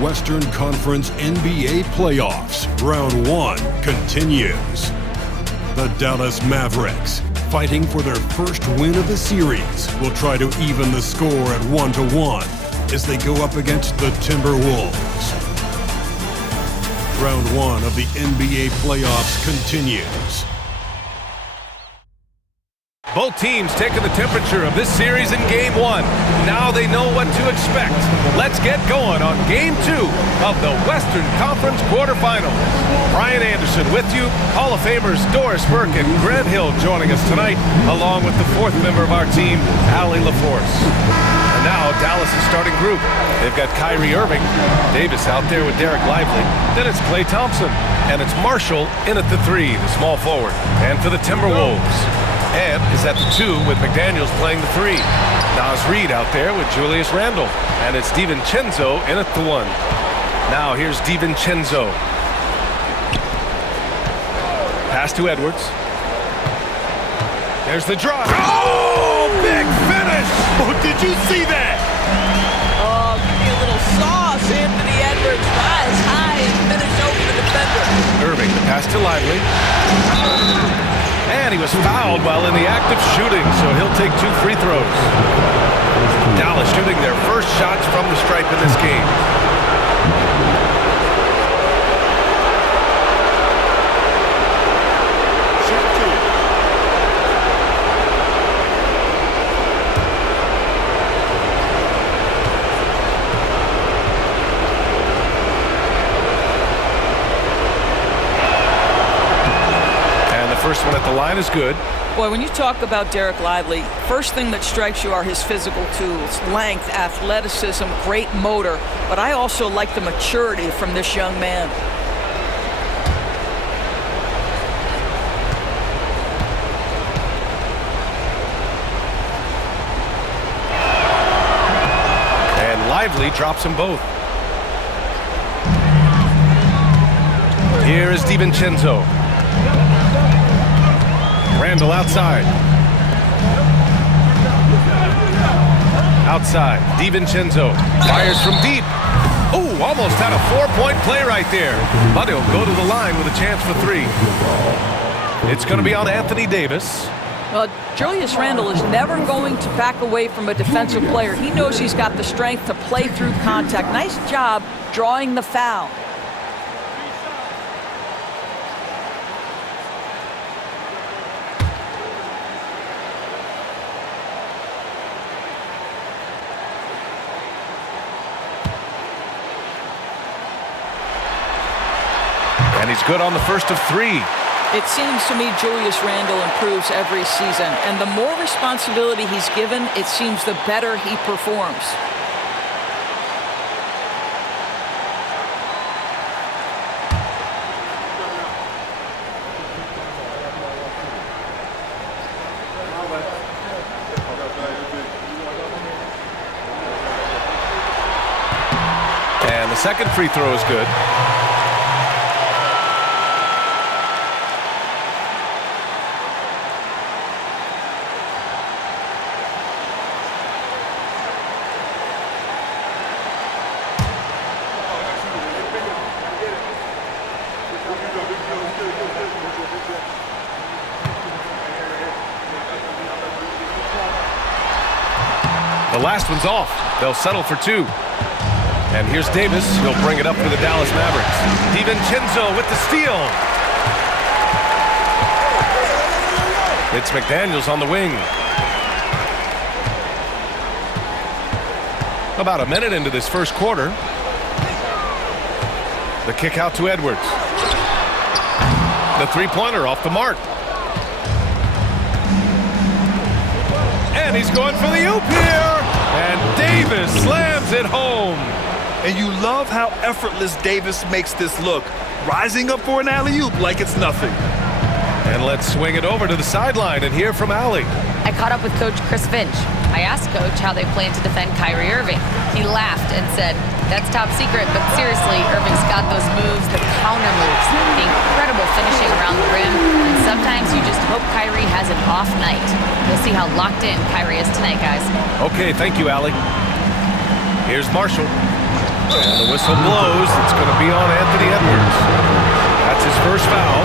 Western Conference NBA playoffs. Round 1 continues. The Dallas Mavericks, fighting for their first win of the series, will try to even the score at 1-1 as they go up against the Timberwolves. Round 1 of the NBA playoffs continues. Both teams taking the temperature of this series in Game 1. Now they know what to expect. Let's get going on Game 2 of the Western Conference quarterfinals. Brian Anderson with you. Hall of Famers Doris Burke and Grant Hill joining us tonight, along with the fourth member of our team, Allie LaForce. And now Dallas' starting group. They've got Kyrie Irving, Davis out there with Derek Lively. Then it's Klay Thompson. And it's Marshall in at the 3, the small forward. And for the Timberwolves, Ed is at the 2 with McDaniels playing the 3. Naz Reid out there with Julius Randle. And it's DiVincenzo in at the 1. Now here's DiVincenzo. Pass to Edwards. There's the drive. Oh, big finish! Oh, did you see that? Oh, give me a little sauce. Anthony Edwards rise high and finish over the defender. Irving, the pass to Lively. And he was fouled while in the act of shooting, so he'll take 2 free throws. Dallas shooting their first shots from the stripe in this game. First one at the line is good. Boy, when you talk about Derek Lively, first thing that strikes you are his physical tools, length, athleticism, great motor. But I also like the maturity from this young man. And Lively drops them both. Here is DiVincenzo. Randle outside. Outside. DiVincenzo fires from deep. Oh, almost had a 4-point play right there. But he'll go to the line with a chance for 3. It's going to be on Anthony Davis. Well, Julius Randle is never going to back away from a defensive player. He knows he's got the strength to play through contact. Nice job drawing the foul. And he's good on the first of 3. It seems to me Julius Randle improves every season, and the more responsibility he's given, it seems the better he performs. And the second free throw is good. The last one's off. They'll settle for 2. And here's Davis. He'll bring it up for the Dallas Mavericks. DiVincenzo with the steal. It's McDaniels on the wing. About a minute into this first quarter. The kick out to Edwards. The three-pointer off the mark. And he's going for the oop here. And Davis slams it home. And you love how effortless Davis makes this look, rising up for an alley-oop like it's nothing. And let's swing it over to the sideline and hear from Allie. I caught up with Coach Chris Finch. I asked Coach how they plan to defend Kyrie Irving. He laughed and said, "That's top secret, but seriously, Irving's got those moves, the counter moves, the incredible finishing around the rim, and sometimes you just hope Kyrie has an off night." We'll see how locked in Kyrie is tonight, guys. Okay, thank you, Allie. Here's Marshall. And the whistle blows. It's going to be on Anthony Edwards. That's his first foul.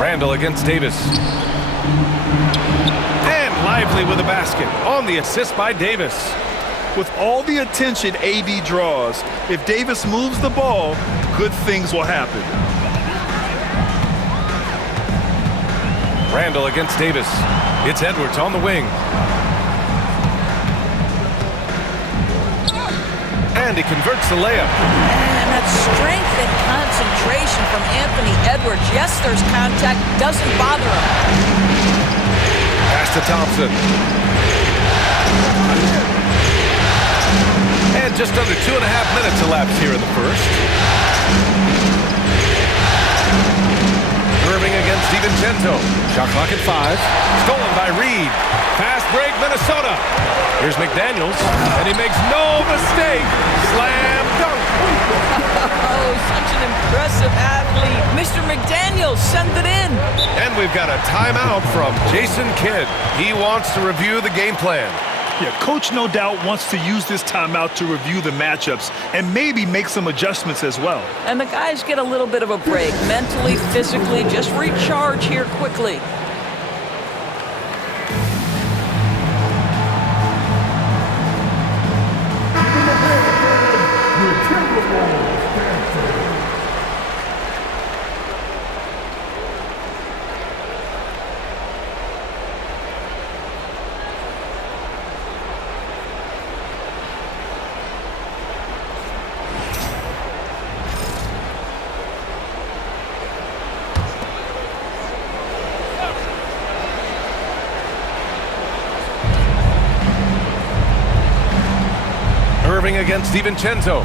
Randall against Davis. And Lively with a basket on the assist by Davis. With all the attention AD draws, if Davis moves the ball, good things will happen. Randall against Davis. It's Edwards on the wing. And he converts the layup. And that strength and concentration from Anthony Edwards. Yes, there's contact. Doesn't bother him. Pass to Thompson. And just under 2.5 minutes elapsed here in the first. Irving against DiVincenzo. Shot clock at 5. Stolen by Reed. Fast break, Minnesota. Here's McDaniels, and he makes no mistake. Slam dunk. Oh, such an impressive athlete. Mr. McDaniels, send it in. And we've got a timeout from Jason Kidd. He wants to review the game plan. Yeah, coach no doubt wants to use this timeout to review the matchups and maybe make some adjustments as well. And the guys get a little bit of a break, mentally, physically, just recharge here quickly. Irving against DiVincenzo.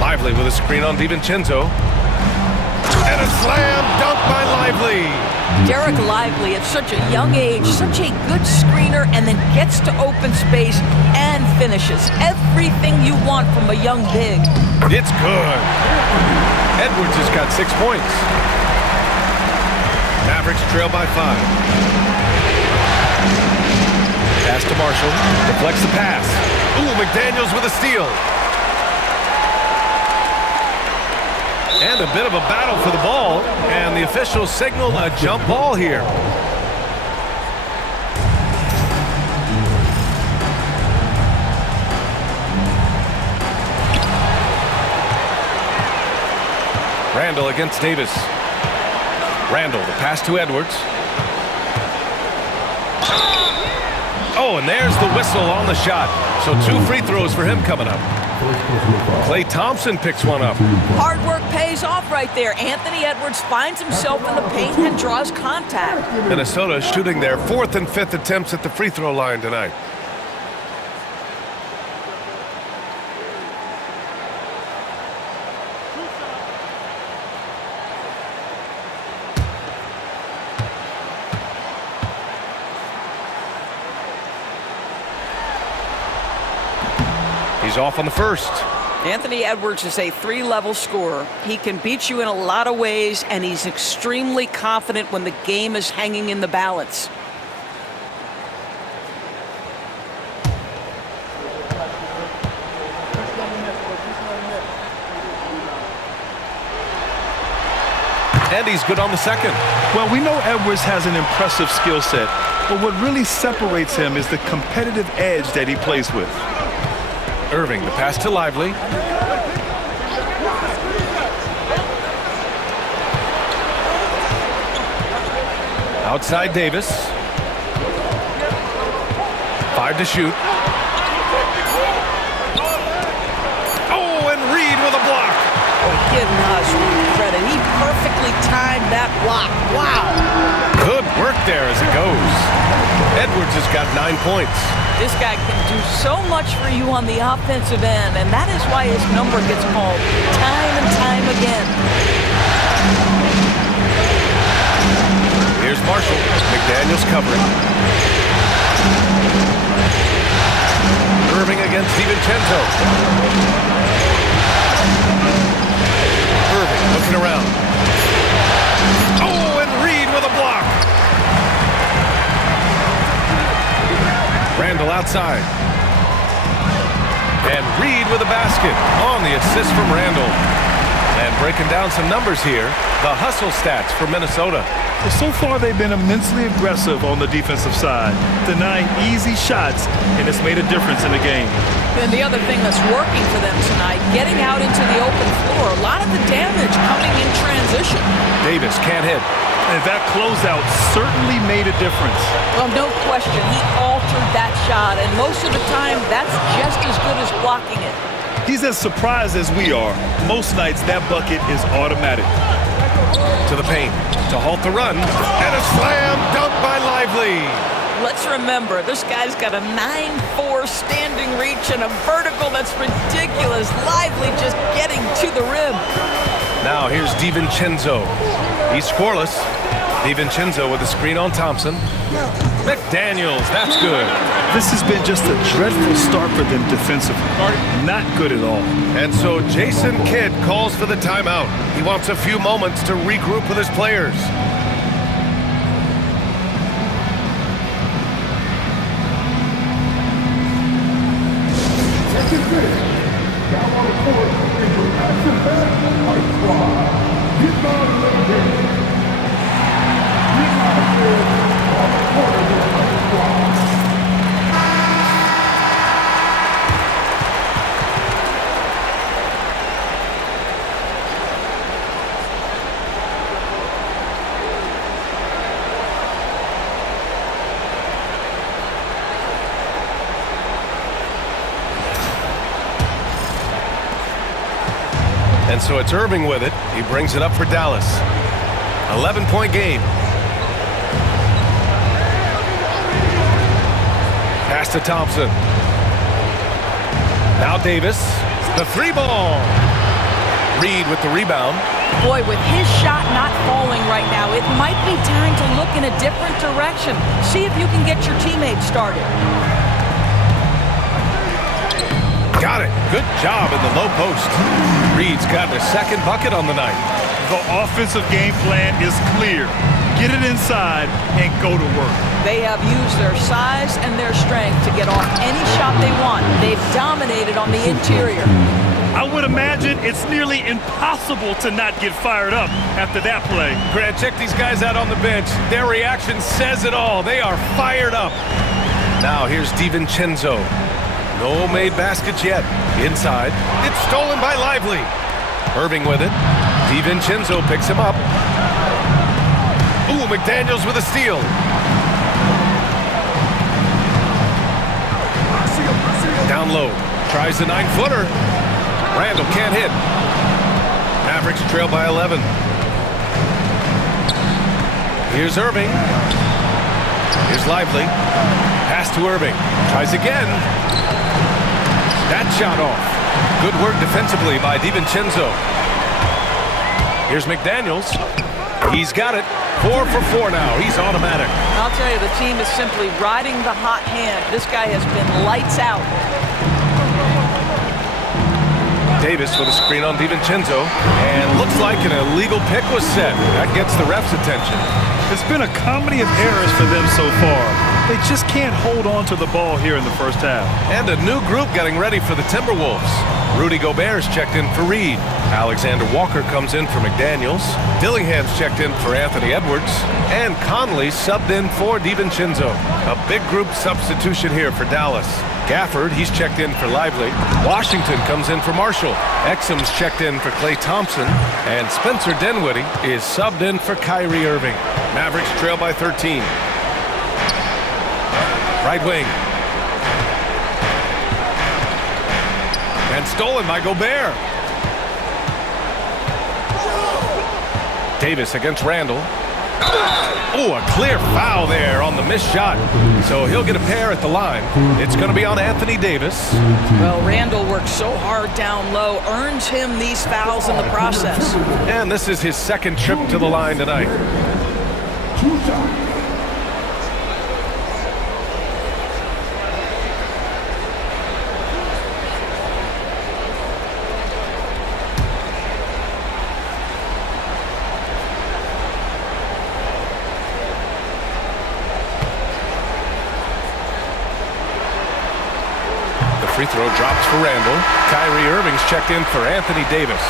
Lively with a screen on DiVincenzo. And a slam dunk by Lively. Derek Lively at such a young age, such a good screener, and then gets to open space and finishes. Everything you want from a young big. It's good. Edwards has got 6 points. Mavericks trail by 5. Pass to Marshall. Deflects the pass. Ooh, McDaniels with a steal. And a bit of a battle for the ball. And the officials signal a jump ball here. Randall against Davis. Randall, the pass to Edwards. Oh, and there's the whistle on the shot. So 2 free throws for him coming up. Klay Thompson picks one up. Hard work pays off right there. Anthony Edwards finds himself in the paint and draws contact. Minnesota shooting their 4th and 5th attempts at the free throw line tonight. He's off on the first. Anthony Edwards is a 3-level scorer. He can beat you in a lot of ways, and he's extremely confident when the game is hanging in the balance. And he's good on the second. Well, we know Edwards has an impressive skill set, but what really separates him is the competitive edge that he plays with. Irving, the pass to Lively. Outside Davis. 5 to shoot. Oh, and Reed with a block. Well, give Nas Reed credit. He perfectly timed that block. Wow. Good work there as it goes. Edwards has got 9 points. This guy can do so much for you on the offensive end, and that is why his number gets called time and time again. Here's Marshall. McDaniels covering. Irving against DiVincenzo. looking around. Oh, and Reed with a block. Randall outside. And Reed with a basket on the assist from Randall. And breaking down some numbers here, the hustle stats for Minnesota. Well, so far they've been immensely aggressive on the defensive side, denying easy shots, and it's made a difference in the game. And the other thing that's working for them tonight, getting out into the open floor. A lot of the damage coming in transition. Davis can't hit. And that closeout certainly made a difference. Well, no question. He altered that shot, and most of the time, that's just as good as blocking it. He's as surprised as we are. Most nights, that bucket is automatic. To the paint to halt the run, and a slam dunk by Lively. Let's remember, this guy's got a 9'4" standing reach and a vertical that's ridiculous. Lively just getting to the rim. Now here's DiVincenzo. He's scoreless. DiVincenzo with a screen on Thompson. McDaniels, that's good. This has been just a dreadful start for them defensively. Not good at all. And so Jason Kidd calls for the timeout. He wants a few moments to regroup with his players. And so it's Irving with it. He brings it up for Dallas. 11-point game. Pass to Thompson. Now Davis. The three ball. Reed with the rebound. Boy, with his shot not falling right now, it might be time to look in a different direction. See if you can get your teammates started. Got it. Good job in the low post. Reed's gotten a second bucket on the night. The offensive game plan is clear. Get it inside and go to work. They have used their size and their strength to get off any shot they want. They've dominated on the interior. I would imagine it's nearly impossible to not get fired up after that play. Grant, check these guys out on the bench. Their reaction says it all. They are fired up. Now here's DiVincenzo. No made baskets yet. Inside. It's stolen by Lively. Irving with it. DiVincenzo picks him up. Ooh, McDaniels with a steal. Down low. Tries the 9-footer. Randall can't hit. Mavericks trail by 11. Here's Irving. Here's Lively. Pass to Irving. Tries again. That shot off. Good work defensively by DiVincenzo. Here's McDaniels. He's got it. 4 for 4 now. He's automatic. I'll tell you, the team is simply riding the hot hand. This guy has been lights out. Davis with a screen on DiVincenzo. And looks like an illegal pick was set. That gets the ref's attention. It's been a comedy of errors for them so far. They just can't hold on to the ball here in the first half. And a new group getting ready for the Timberwolves. Rudy Gobert's checked in for Reed. Alexander Walker comes in for McDaniels. Dillingham's checked in for Anthony Edwards. And Conley subbed in for DiVincenzo. A big group substitution here for Dallas. Gafford, he's checked in for Lively. Washington comes in for Marshall. Exum's checked in for Klay Thompson. And Spencer Dinwiddie is subbed in for Kyrie Irving. Mavericks trail by 13. Right wing. And stolen by Gobert. Davis against Randall. Oh, a clear foul there on the missed shot. So he'll get a pair at the line. It's going to be on Anthony Davis. Well, Randall works so hard down low, earns him these fouls in the process. And this is his second trip to the line tonight. Free throw drops for Randall. Kyrie Irving's checked in for Anthony Davis.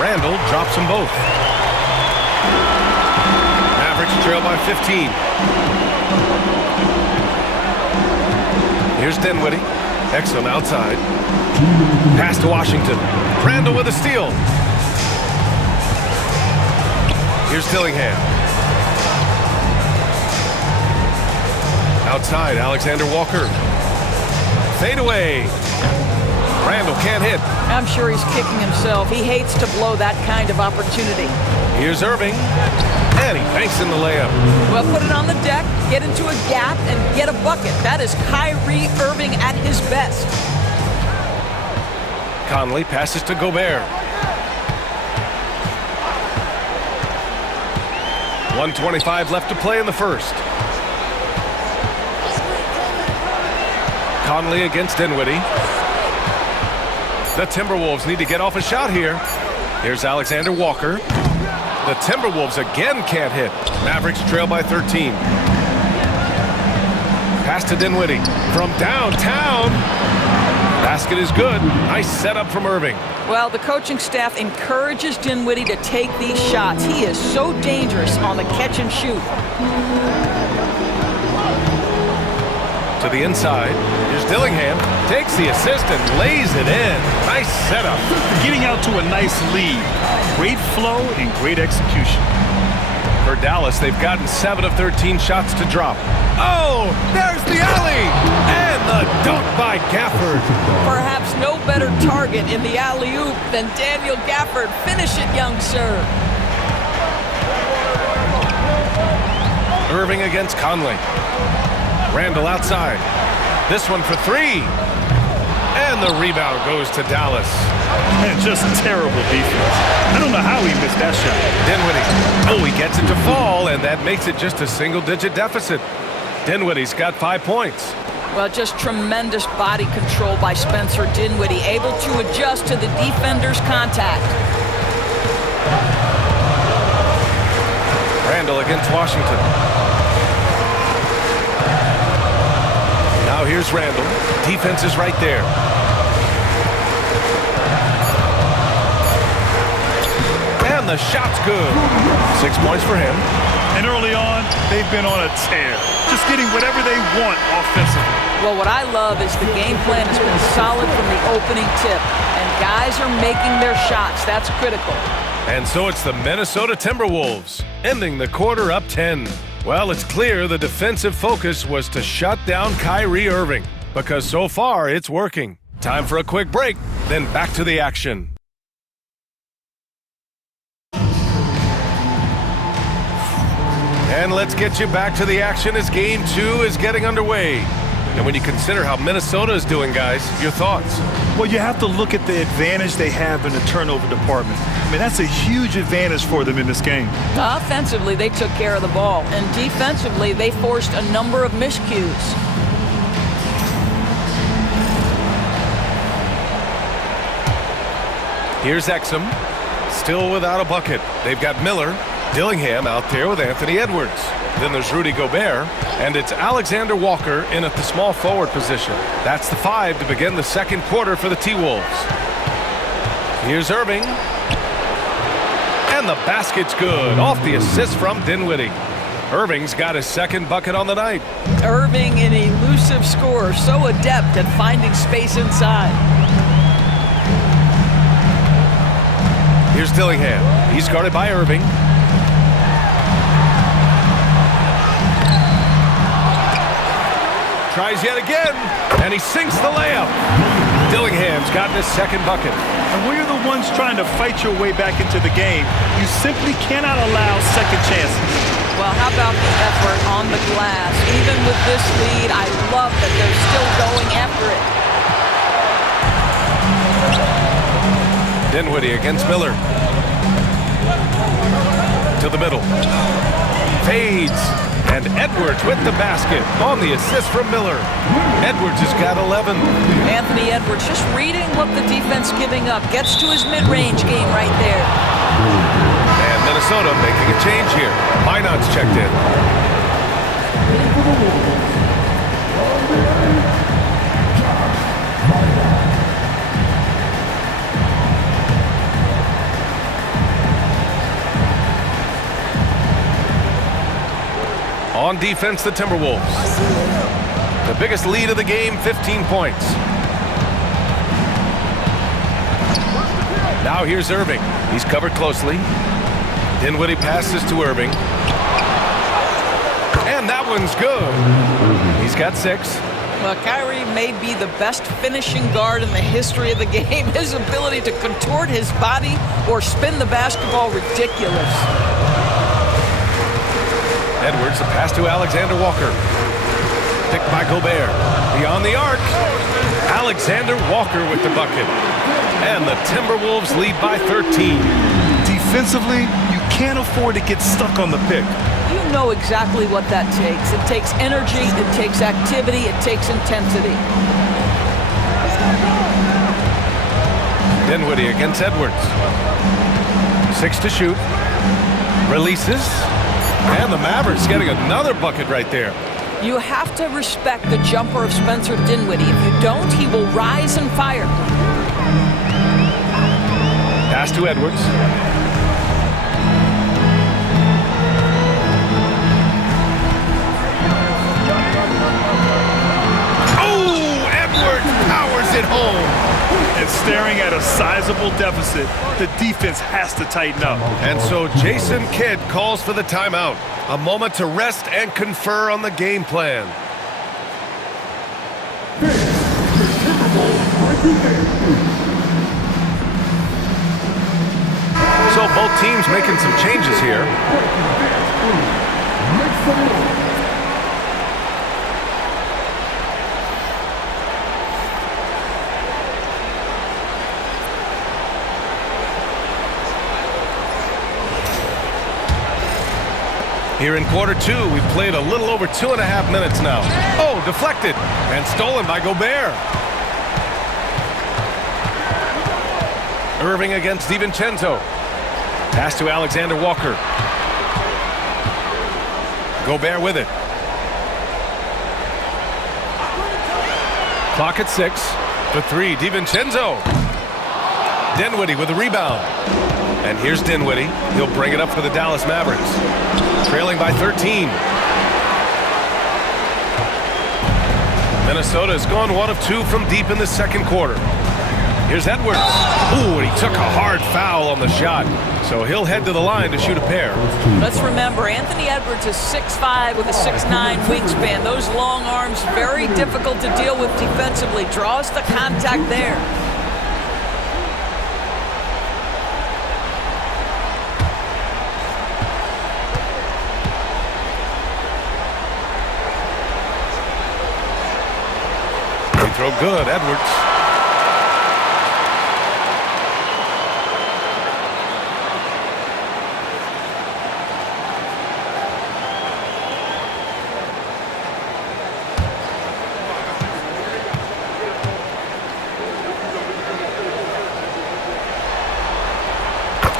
Randall drops them both. Mavericks trail by 15. Here's Dinwiddie. Excellent outside. Pass to Washington. Randall with a steal. Here's Dillingham. Outside, Alexander Walker. Fade away. Randall can't hit. I'm sure he's kicking himself. He hates to blow that kind of opportunity. Here's Irving. And he banks in the layup. Well, put it on the deck, get into a gap, and get a bucket. That is Kyrie Irving at his best. Conley passes to Gobert. 1:25 left to play in the first. Conley against Dinwiddie. The Timberwolves need to get off a shot here. Here's Alexander Walker. The Timberwolves again can't hit. Mavericks trail by 13. Pass to Dinwiddie from downtown. Basket is good. Nice setup from Irving. Well, the coaching staff encourages Dinwiddie to take these shots. He is so dangerous on the catch and shoot. To the inside. Here's Dillingham. Takes the assist and lays it in. Nice setup. Getting out to a nice lead. Great flow and great execution. For Dallas, they've gotten 7 of 13 shots to drop. Oh, there's the alley! And the dunk by Gafford. Perhaps no better target in the alley-oop than Daniel Gafford. Finish it, young sir. Irving against Conley. Randall outside. This one for 3. And the rebound goes to Dallas. Man, just terrible defense. I don't know how he missed that shot. Dinwiddie. Oh, he gets it to fall, and that makes it just a single-digit deficit. Dinwiddie's got 5 points. Well, just tremendous body control by Spencer Dinwiddie, able to adjust to the defender's contact. Randall against Washington. Now here's Randall. Defense is right there. And the shot's good. 6 points for him. And early on, they've been on a tear. Just getting whatever they want offensively. Well, what I love is the game plan has been solid from the opening tip. And guys are making their shots. That's critical. And so it's the Minnesota Timberwolves, ending the quarter up 10. Well, it's clear the defensive focus was to shut down Kyrie Irving, because so far it's working. Time for a quick break, then back to the action. And let's get you back to the action as Game 2 is getting underway. And when you consider how Minnesota is doing, guys, your thoughts? Well, you have to look at the advantage they have in the turnover department. I mean, that's a huge advantage for them in this game. Offensively, they took care of the ball. And defensively, they forced a number of miscues. Here's Exum, still without a bucket. They've got Miller, Dillingham out there with Anthony Edwards. Then there's Rudy Gobert, and it's Alexander Walker in at the small forward position. That's the 5 to begin the second quarter for the T-Wolves. Here's Irving. And the basket's good, off the assist from Dinwiddie. Irving's got his second bucket on the night. Irving, an elusive scorer, so adept at finding space inside. Here's Dillingham. He's guarded by Irving. Tries yet again, and he sinks the layup. Dillingham's gotten his second bucket. And when you're the ones trying to fight your way back into the game, you simply cannot allow second chances. Well, how about the effort on the glass? Even with this lead, I love that they're still going after it. Dinwiddie against Miller. To the middle. Fades. And Edwards with the basket on the assist from Miller. Edwards has got 11. Anthony Edwards just reading what the defense giving up. Gets to his mid-range game right there. And Minnesota making a change here. Minot's checked in. On defense, the Timberwolves. The biggest lead of the game, 15 points. Now here's Irving. He's covered closely. Dinwiddie passes to Irving. And that one's good. He's got 6. Well, Kyrie may be the best finishing guard in the history of the game. His ability to contort his body or spin the basketball, ridiculous. Edwards, a pass to Alexander Walker. Picked by Gobert. Beyond the arc. Alexander Walker with the bucket. And the Timberwolves lead by 13. Defensively, you can't afford to get stuck on the pick. You know exactly what that takes. It takes energy, it takes activity, it takes intensity. Dinwiddie against Edwards. 6 to shoot. Releases. And the Mavericks getting another bucket right there. You have to respect the jumper of Spencer Dinwiddie. If you don't, he will rise and fire. Pass to Edwards. Oh, Edwards powers it home. And staring at a sizable deficit, the defense has to tighten up. And so Jason Kidd calls for the timeout. A moment to rest and confer on the game plan. So both teams making some changes here. Here in quarter 2, we've played a little over 2.5 minutes now. Oh, deflected and stolen by Gobert. Irving against DiVincenzo. Pass to Alexander Walker. Gobert with it. Clock at 6. For 3, DiVincenzo. Dinwiddie with the rebound. And here's Dinwiddie. He'll bring it up for the Dallas Mavericks. Trailing by 13. Minnesota has gone 1 of 2 from deep in the second quarter. Here's Edwards. Ooh, and he took a hard foul on the shot. So he'll head to the line to shoot a pair. Let's remember, Anthony Edwards is 6'5" with a 6'9" wingspan. Those long arms, very difficult to deal with defensively. Draws the contact there. Throw good, Edwards.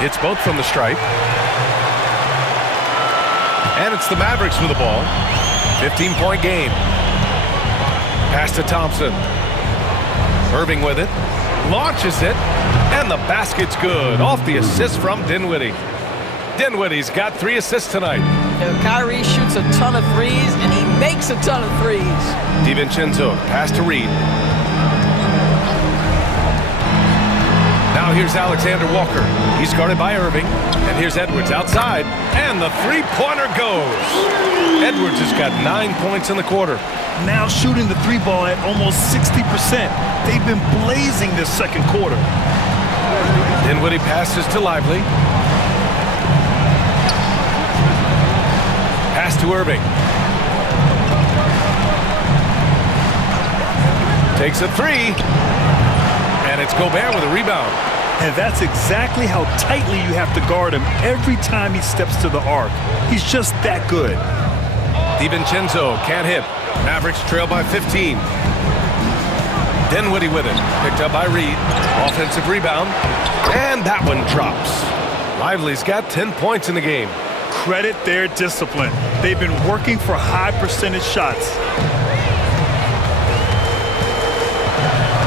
It's both from the stripe. And it's the Mavericks with the ball. 15-point game. Pass to Thompson. Irving with it. Launches it. And the basket's good. Off the assist from Dinwiddie. Dinwiddie's got 3 assists tonight. Kyrie shoots a ton of threes, and he makes a ton of threes. DiVincenzo, pass to Reed. Now here's Alexander Walker. He's guarded by Irving. And here's Edwards outside. And the three-pointer goes. Edwards has got 9 points in the quarter. Now shooting the 3 ball at almost 60%. They've been blazing this second quarter. Dinwiddie passes to Lively. Pass to Irving. Takes a 3. And it's Gobert with a rebound. And that's exactly how tightly you have to guard him every time he steps to the arc. He's just that good. DiVincenzo can't hit. Mavericks trail by 15. Dinwiddie with it. Picked up by Reed. Offensive rebound. And that one drops. Lively's got 10 points in the game. Credit their discipline. They've been working for high percentage shots.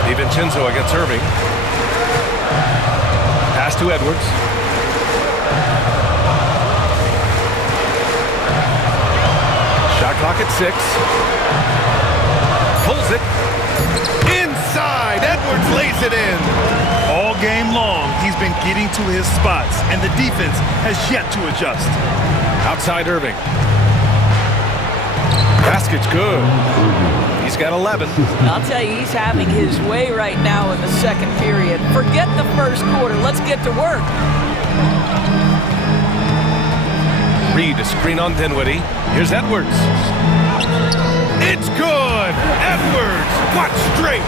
DiVincenzo against Irving. Pass to Edwards. Shot clock at 6. Pulls it. Inside. Edwards lays it in. All game long, he's been getting to his spots, and the defense has yet to adjust. Outside Irving. Basket's good. He's got 11. I'll tell you, he's having his way right now in the second period. Forget the first quarter. Let's get to work. Reed a screen on Dinwiddie. Here's Edwards. It's good! Edwards! What strength!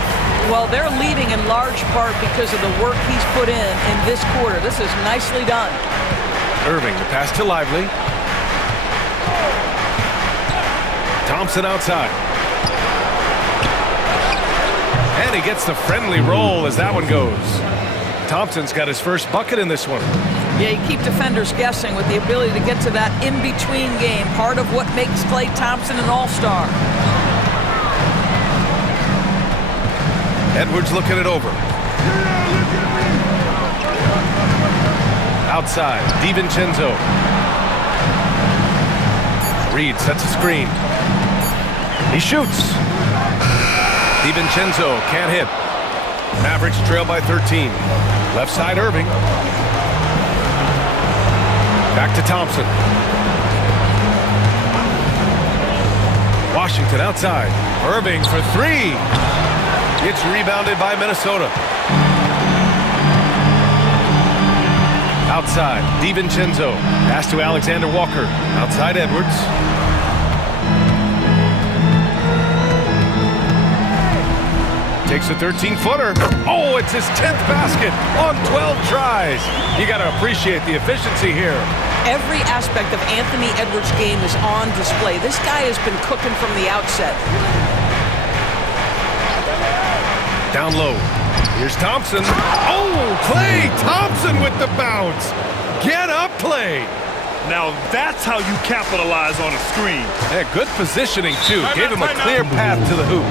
Well, they're leading in large part because of the work he's put in this quarter. This is nicely done. Irving, the pass to Lively. Thompson outside. And he gets the friendly roll as that one goes. Thompson's got his first bucket in this one. Yeah, you keep defenders guessing with the ability to get to that in-between game. Part of what makes Klay Thompson an all-star. Edwards looking it over. Outside, DiVincenzo. Reed sets a screen. He shoots. DiVincenzo can't hit. Mavericks trail by 13. Left side, Irving. Back to Thompson. Washington outside. Irving for 3. It's rebounded by Minnesota. Outside, DiVincenzo. Pass to Alexander Walker. Outside, Edwards. Takes a 13-footer. Oh, it's his 10th basket on 12 tries. You got to appreciate the efficiency here. Every aspect of Anthony Edwards' game is on display. This guy has been cooking from the outset. Down low. Here's Thompson. Oh, Klay Thompson with the bounce. Get up, Klay. Now that's how you capitalize on a screen. Yeah, good positioning, too. Gave him a clear path to the hoop.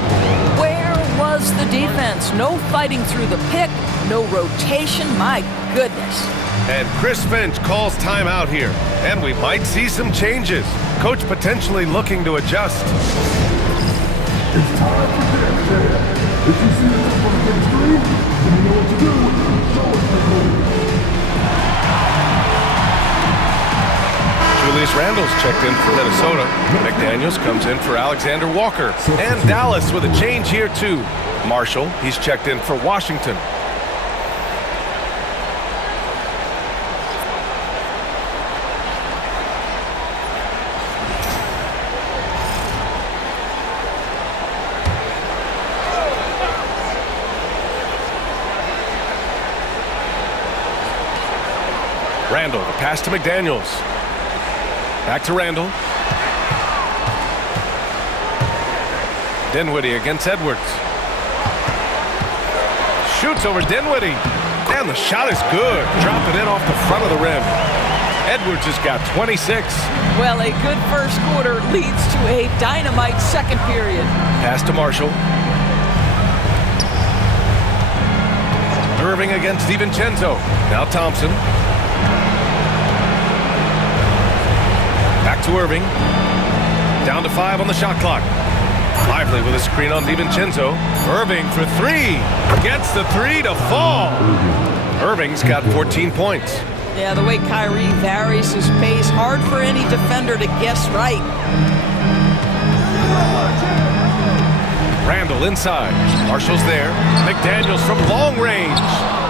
Where was the defense? No fighting through the pick, no rotation. My goodness. And Chris Finch calls timeout here. And we might see some changes. Coach potentially looking to adjust. It's time for dance. If you see the top on the screen, then you know what to do. Show it to me. Julius Randle's checked in for Minnesota. McDaniels comes in for Alexander Walker. And Dallas with a change here, too. Marshall, he's checked in for Washington. Randle, the pass to McDaniels. Back to Randle. Dinwiddie against Edwards. Shoots over Dinwiddie. And the shot is good. Drop it in off the front of the rim. Edwards has got 26. Well, a good first quarter leads to a dynamite second period. Pass to Marshall. Irving against DiVincenzo. Now Thompson. Back to Irving. Down to 5 on the shot clock. Lively with a screen on DiVincenzo. Irving for 3. Gets the 3 to fall. Irving's got 14 points. Yeah, the way Kyrie varies his pace, hard for any defender to guess right. Randle inside. Marshall's there. McDaniels from long range.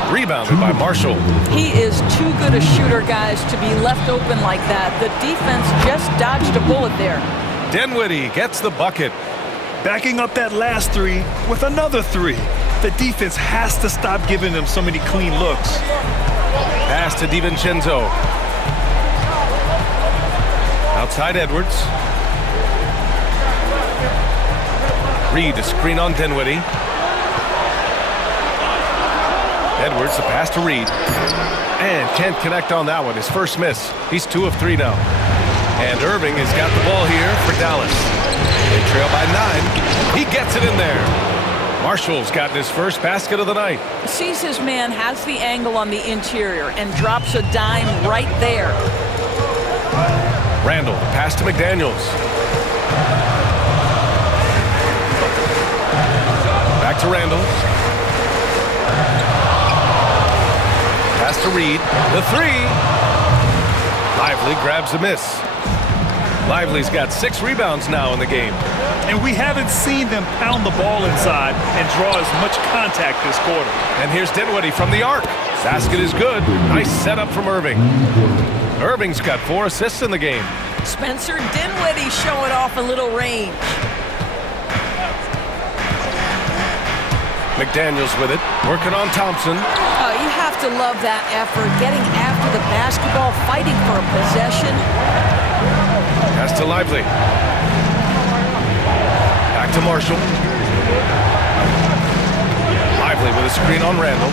Rebounded by Marshall. He is too good a shooter, guys, to be left open like that. The defense just dodged a bullet there. Dinwiddie gets the bucket. Backing up that last 3 with another 3. The defense has to stop giving them so many clean looks. Pass to DiVincenzo. Outside Edwards. Reed, a screen on Dinwiddie. Edwards, the pass to Reed. And can't connect on that one. His first miss. He's 2 of 3 now. And Irving has got the ball here for Dallas. They trail by 9. He gets it in there. Marshall's gotten his first basket of the night. Sees his man, has the angle on the interior, and drops a dime right there. Randall, pass to McDaniels. Back to Randall. Pass to Reed. The 3. Lively grabs a miss. Lively's got 6 rebounds now in the game. And we haven't seen them pound the ball inside and draw as much contact this quarter. And here's Dinwiddie from the arc. Basket is good. Nice setup from Irving. Irving's got 4 assists in the game. Spencer Dinwiddie showing off a little range. McDaniels with it, working on Thompson. Oh, you have to love that effort, getting after the basketball, fighting for a possession. Pass to Lively. Back to Marshall. Lively with a screen on Randall.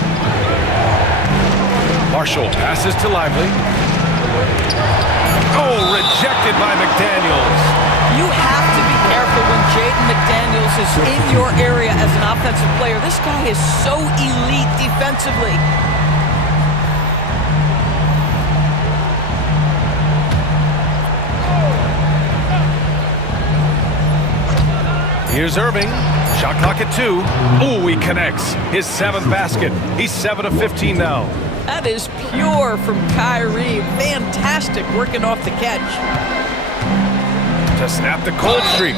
Marshall passes to Lively. Oh, rejected by McDaniels. You have to be careful when Jaden McDaniels is in your area as an offensive player. This guy is so elite defensively. Here's Irving. Shot clock at 2. Ooh, he connects. His 7th basket. He's 7 of 15 now. That is pure from Kyrie. Fantastic working off the catch. To snap the cold streak.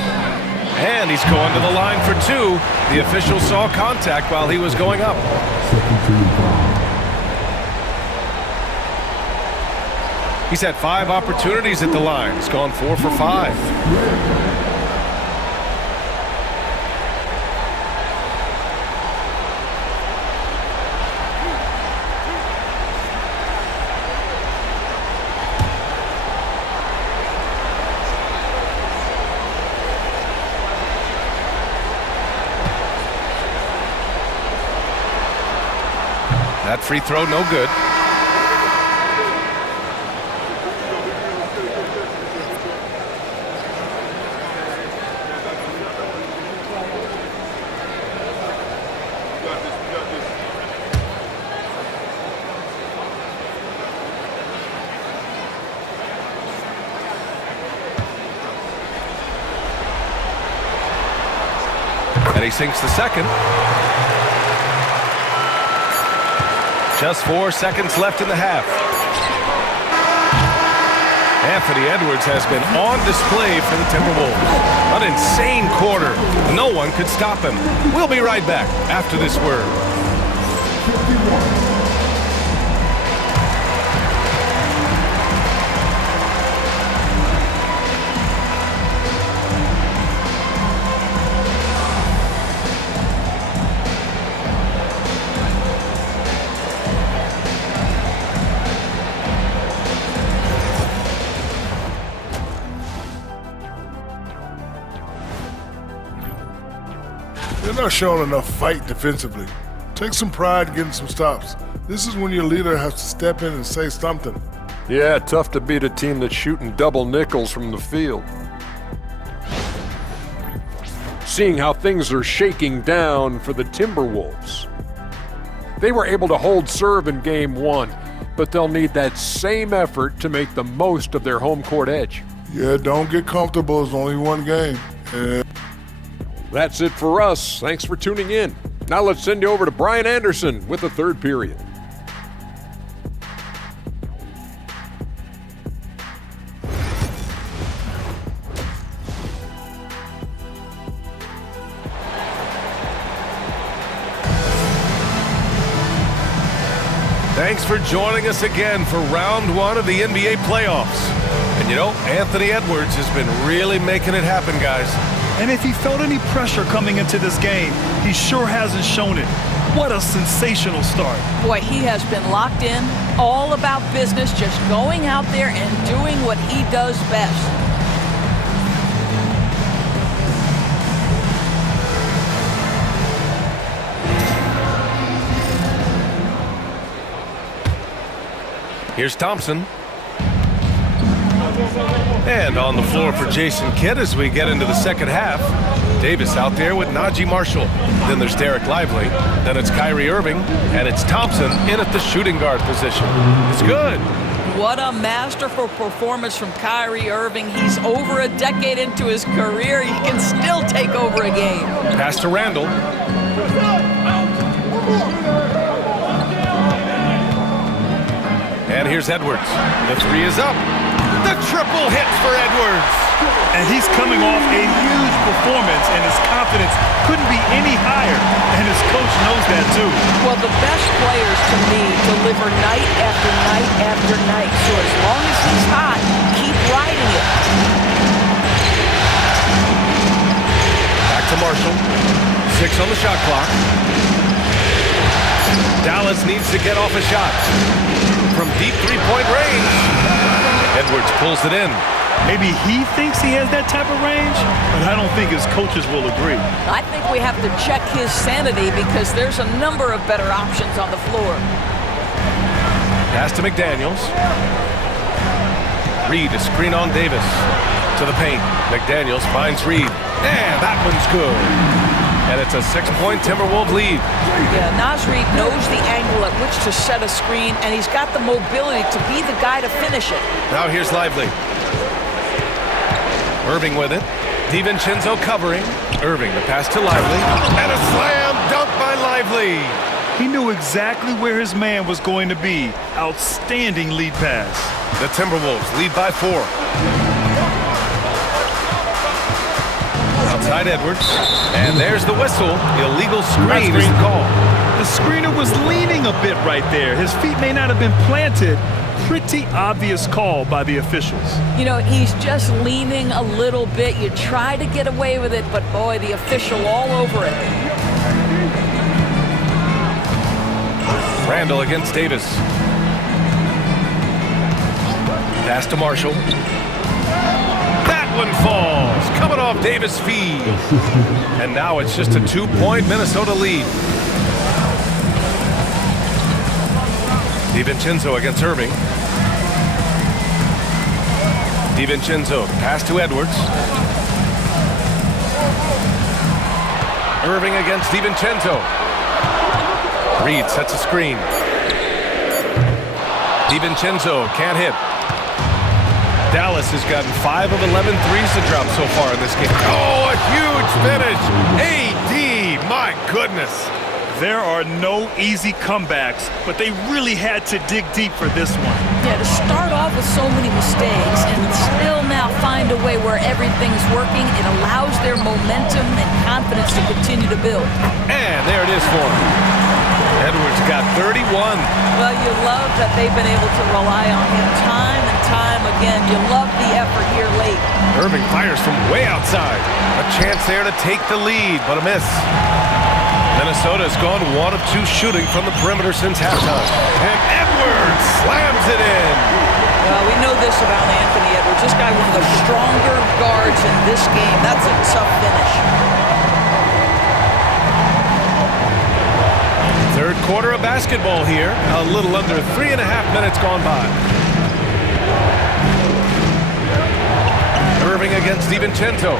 And he's going to the line for 2. The official saw contact while he was going up. He's had 5 opportunities at the line. He's gone 4 for 5. That free throw, no good. And he sinks the second. Just 4 seconds left in the half. Anthony Edwards has been on display for the Timberwolves. An insane quarter. No one could stop him. We'll be right back after this word. They're not showing enough fight defensively. Take some pride getting some stops. This is when your leader has to step in and say something. Yeah, tough to beat a team that's shooting double nickels from the field. Seeing how things are shaking down for the Timberwolves. They were able to hold serve in Game 1, but they'll need that same effort to make the most of their home court edge. Yeah, don't get comfortable. It's only one game. That's it for us. Thanks for tuning in. Now let's send you over to Brian Anderson with the third period. Thanks for joining us again for round 1 of the NBA playoffs. And you know, Anthony Edwards has been really making it happen, guys. And if he felt any pressure coming into this game, he sure hasn't shown it. What a sensational start. Boy, he has been locked in, all about business, just going out there and doing what he does best. Here's Thompson. And on the floor for Jason Kidd as we get into the second half. Davis out there with Najee Marshall. Then there's Derek Lively. Then it's Kyrie Irving. And it's Thompson in at the shooting guard position. It's good. What a masterful performance from Kyrie Irving. He's over a decade into his career. He can still take over a game. Pass to Randall. And here's Edwards. The three is up. The triple hit for Edwards. And he's coming off a huge performance, and his confidence couldn't be any higher. And his coach knows that, too. Well, the best players, to me, deliver night after night after night. So as long as he's hot, keep riding it. Back to Marshall. 6 on the shot clock. Dallas needs to get off a shot from deep three-point range. Edwards pulls it in. Maybe he thinks he has that type of range, but I don't think his coaches will agree. I think we have to check his sanity because there's a number of better options on the floor. Pass to McDaniels. Reed, a screen on Davis. To the paint. McDaniels finds Reed. And that one's good. And it's a 6-point Timberwolves lead. Yeah, Naz Reid knows the angle at which to set a screen, and he's got the mobility to be the guy to finish it. Now here's Lively. Irving with it. DiVincenzo covering. Irving, the pass to Lively. And a slam dunk by Lively. He knew exactly where his man was going to be. Outstanding lead pass. The Timberwolves lead by 4. Outside Edwards. And there's the whistle. Illegal screen is the call. The screener was leaning a bit right there. His feet may not have been planted. Pretty obvious call by the officials. You know, he's just leaning a little bit. You try to get away with it, but boy, the official all over it. Randall against Davis. Pass to Marshall. That one falls. Coming off Davis' feed. And now it's just a 2-point Minnesota lead. DiVincenzo against Irving. DiVincenzo, pass to Edwards. Irving against DiVincenzo. Reed sets a screen. DiVincenzo can't hit. Dallas has gotten 5 of 11 threes to drop so far in this game. Oh, a huge finish. AD, my goodness. There are no easy comebacks, but they really had to dig deep for this one. Yeah, to start off with so many mistakes and still now find a way where everything's working, it allows their momentum and confidence to continue to build. And there it is for him. Edwards got 31. Well, you love that they've been able to rely on him time and time again. You love the effort here late. Irving fires from way outside. A chance there to take the lead, but a miss. Minnesota's gone 1 of 2 shooting from the perimeter since halftime. And Edwards slams it in. Well, we know this about Anthony Edwards. This guy, one of the stronger guards in this game. That's a tough finish. Third quarter of basketball here. A little under 3.5 minutes gone by. Irving against DiVincenzo.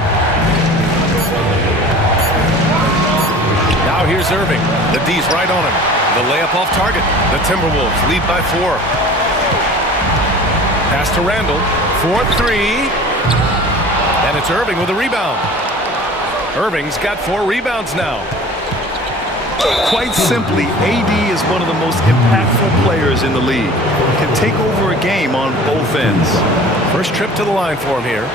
Now here's Irving. The D's right on him. The layup off target. The Timberwolves lead by 4. Pass to Randall. 4-3. And it's Irving with a rebound. Irving's got 4 rebounds now. Quite simply, AD is one of the most impactful players in the league. Can take over a game on both ends. First trip to the line for him here.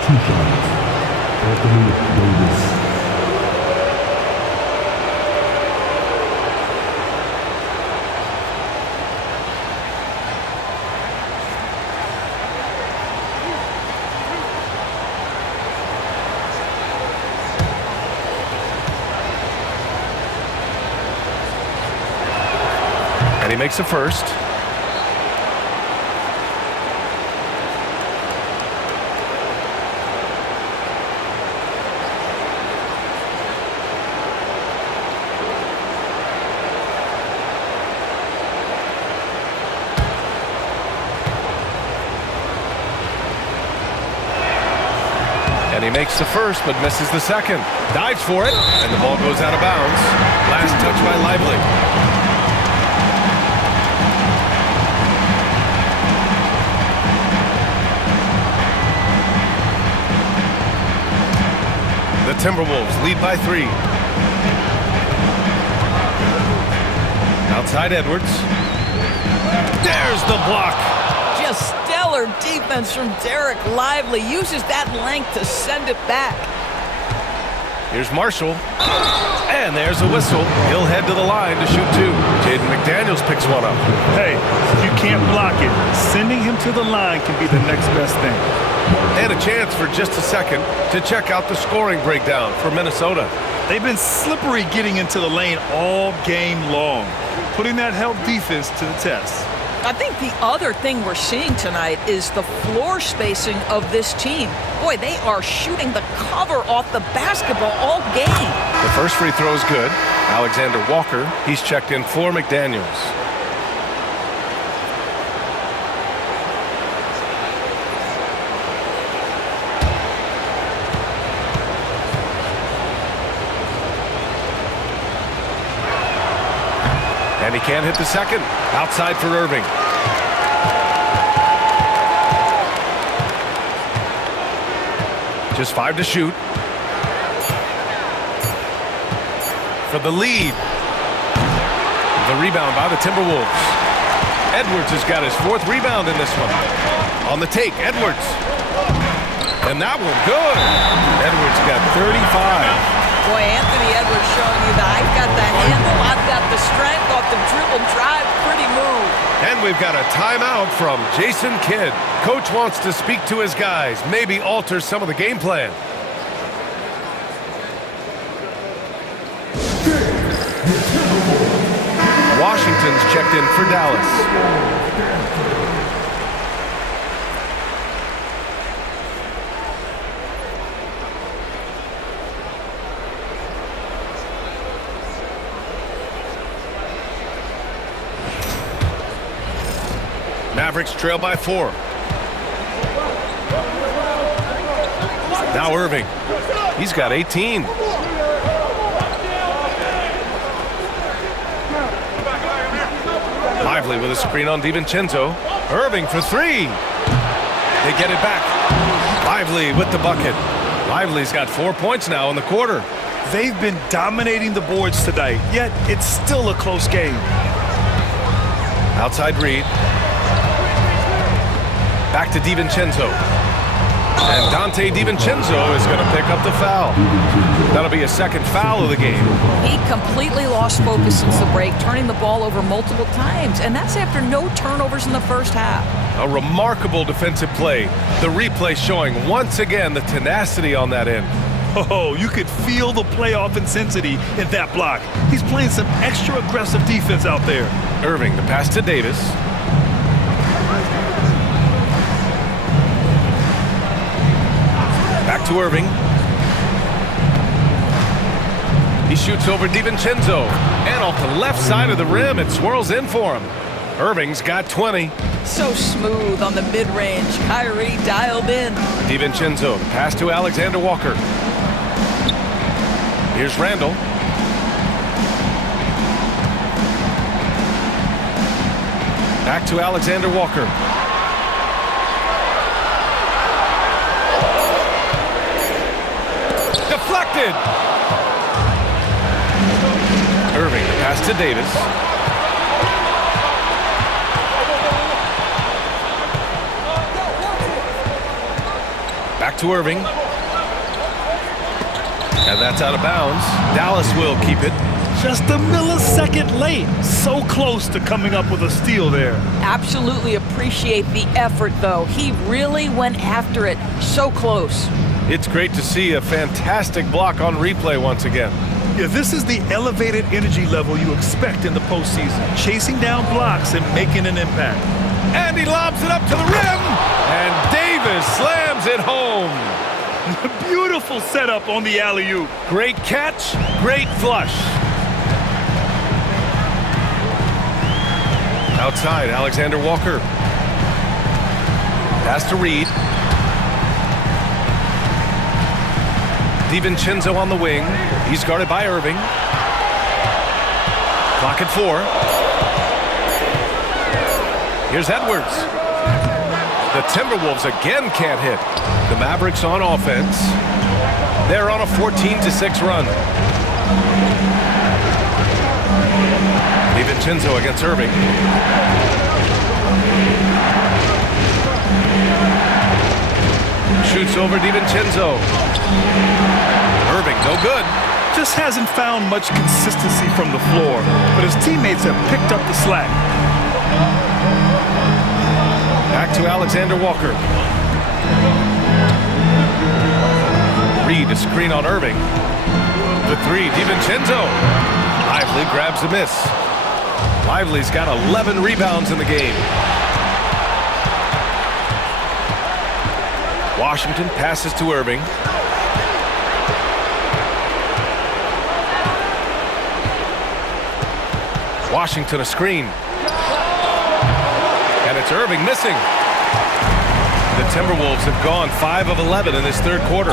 he makes the first. And he makes the first, but misses the second. Dives for it, and the ball goes out of bounds. Last touch by Lively. The Timberwolves lead by 3. Outside Edwards. There's the block. Just stellar defense from Derek Lively. Uses that length to send it back. Here's Marshall. And there's a whistle. He'll head to the line to shoot 2. Jaden McDaniels picks one up. Hey, you can't block it. Sending him to the line can be the next best thing. And a chance for just a second to check out the scoring breakdown for Minnesota. They've been slippery getting into the lane all game long, putting that help defense to the test. I think the other thing we're seeing tonight is the floor spacing of this team. Boy, they are shooting the cover off the basketball all game. The first free throw is good. Alexander Walker, he's checked in for McDaniels. And he can't hit the second. Outside for Irving. Just 5 to shoot. For the lead. The rebound by the Timberwolves. Edwards has got his 4th rebound in this one. On the take, Edwards. And that one good. Edwards got 35. Boy, Anthony Edwards showing you that I've got the handle, I've got the strength off the dribble drive. Pretty move. And we've got a timeout from Jason Kidd. Coach wants to speak to his guys, maybe alter some of the game plan. Washington's checked in for Dallas. Mavericks trail by 4. Now Irving. He's got 18. Lively with a screen on DiVincenzo. Irving for 3. They get it back. Lively with the bucket. Lively's got 4 points now in the quarter. They've been dominating the boards tonight, yet it's still a close game. Outside Reed. Back to DiVincenzo. And Dante DiVincenzo is going to pick up the foul. That'll be a second foul of the game. He completely lost focus since the break, turning the ball over multiple times, and that's after no turnovers in the first half. A remarkable defensive play. The replay showing once again the tenacity on that end. Oh, you could feel the playoff intensity in that block. He's playing some extra aggressive defense out there. Irving, the pass to Davis. Back to Irving. He shoots over DiVincenzo. And off the left side of the rim, it swirls in for him. Irving's got 20. So smooth on the mid-range. Kyrie dialed in. DiVincenzo, pass to Alexander Walker. Here's Randall. Back to Alexander Walker. Deflected. Irving, the pass to Davis. Back to Irving. And that's out of bounds. Dallas will keep it. Just a millisecond late. So close to coming up with a steal there. Absolutely appreciate the effort, though. He really went after it. So close. It's great to see a fantastic block on replay once again. Yeah, this is the elevated energy level you expect in the postseason. Chasing down blocks and making an impact. And he lobs it up to the rim. And Davis slams it home. Beautiful setup on the alley-oop. Great catch, great flush. Outside, Alexander Walker. Pass to Reed. DiVincenzo on the wing. He's guarded by Irving. Clock at 4. Here's Edwards. The Timberwolves again can't hit. The Mavericks on offense. They're on a 14-6 run. DiVincenzo against Irving. Shoots over DiVincenzo. Irving, no good. Just hasn't found much consistency from the floor, but his teammates have picked up the slack. Back to Alexander Walker. Reed, a screen on Irving. The 3, DiVincenzo. Lively grabs a miss. Lively's got 11 rebounds in the game. Washington passes to Irving. Washington a screen. And it's Irving missing. The Timberwolves have gone 5 of 11 in this third quarter.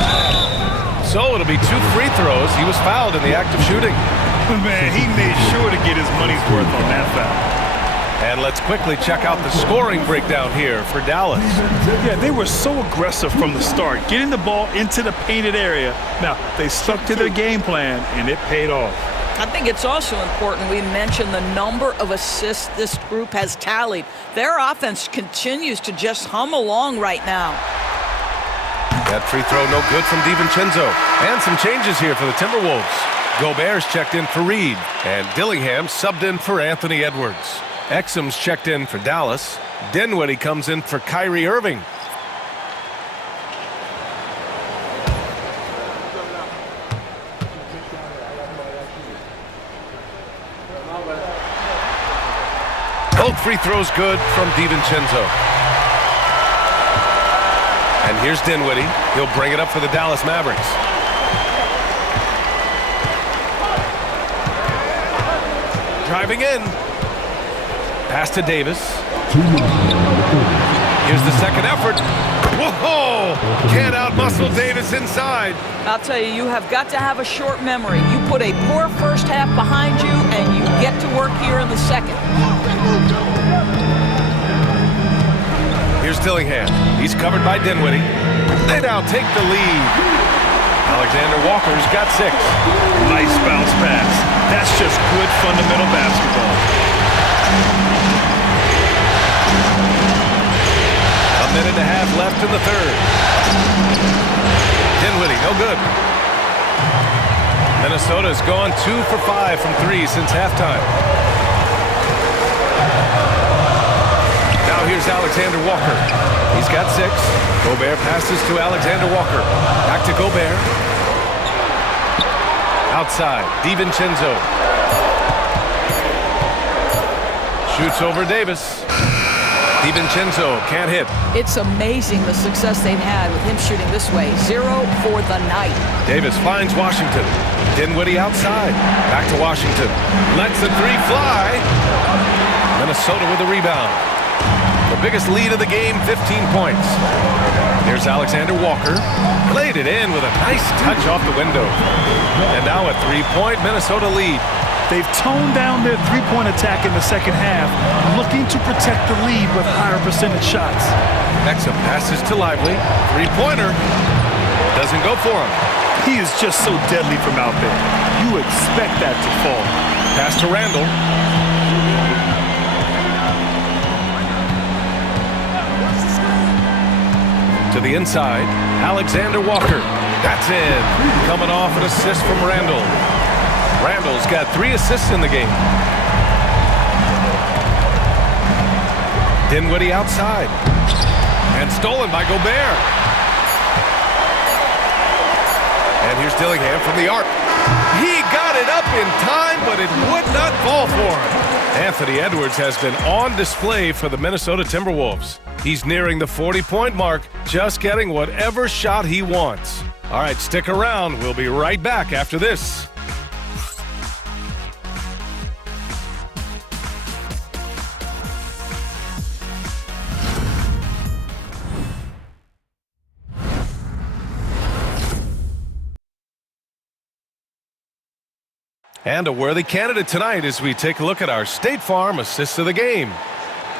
So it'll be 2 free throws. He was fouled in the act of shooting. Man, he made sure to get his money's worth on that foul. And let's quickly check out the scoring breakdown here for Dallas. Yeah, they were so aggressive from the start, getting the ball into the painted area. Now, they stuck to their game plan, and it paid off. I think it's also important we mention the number of assists this group has tallied. Their offense continues to just hum along right now. That free throw no good from DiVincenzo. And some changes here for the Timberwolves. Gobert's checked in for Reed, and Dillingham subbed in for Anthony Edwards. Exum's checked in for Dallas. Dinwiddie comes in for Kyrie Irving. Both free throws good from DiVincenzo. And here's Dinwiddie. He'll bring it up for the Dallas Mavericks. Driving in. Pass to Davis. Here's the second effort. Whoa! Can't outmuscle Davis inside. I'll tell you, you have got to have a short memory. You put a poor first half behind you, and you get to work here in the second. Here's Dillingham. He's covered by Dinwiddie. They now take the lead. Alexander Walker's got 6. Nice bounce pass. That's just good fundamental basketball. A minute and a half left in the third. Dinwiddie, no good. Minnesota's gone 2 for 5 from 3 since halftime. Now here's Alexander Walker. He's got 6. Gobert passes to Alexander Walker. Back to Gobert. Outside, DiVincenzo. Shoots over Davis. DiVincenzo can't hit. It's amazing the success they've had with him shooting this way. 0 for the night. Davis finds Washington. Dinwiddie outside. Back to Washington. Lets the 3 fly. Minnesota with a rebound. The biggest lead of the game, 15 points. Here's Alexander Walker. Played it in with a nice touch off the window. And now a 3-point Minnesota lead. They've toned down their three-point attack in the second half, looking to protect the lead with higher percentage shots. Exum passes to Lively. 3-pointer. Doesn't go for him. He is just so deadly from out there. You expect that to fall. Pass to Randall. To the inside, Alexander Walker. That's in. Coming off an assist from Randall. Randall's got 3 assists in the game. Dinwiddie outside. And stolen by Gobert. And here's Dillingham from the arc. He got it up in time, but it would not fall for him. Anthony Edwards has been on display for the Minnesota Timberwolves. He's nearing the 40-point mark, just getting whatever shot he wants. All right, stick around. We'll be right back after this. And a worthy candidate tonight as we take a look at our State Farm Assist of the Game.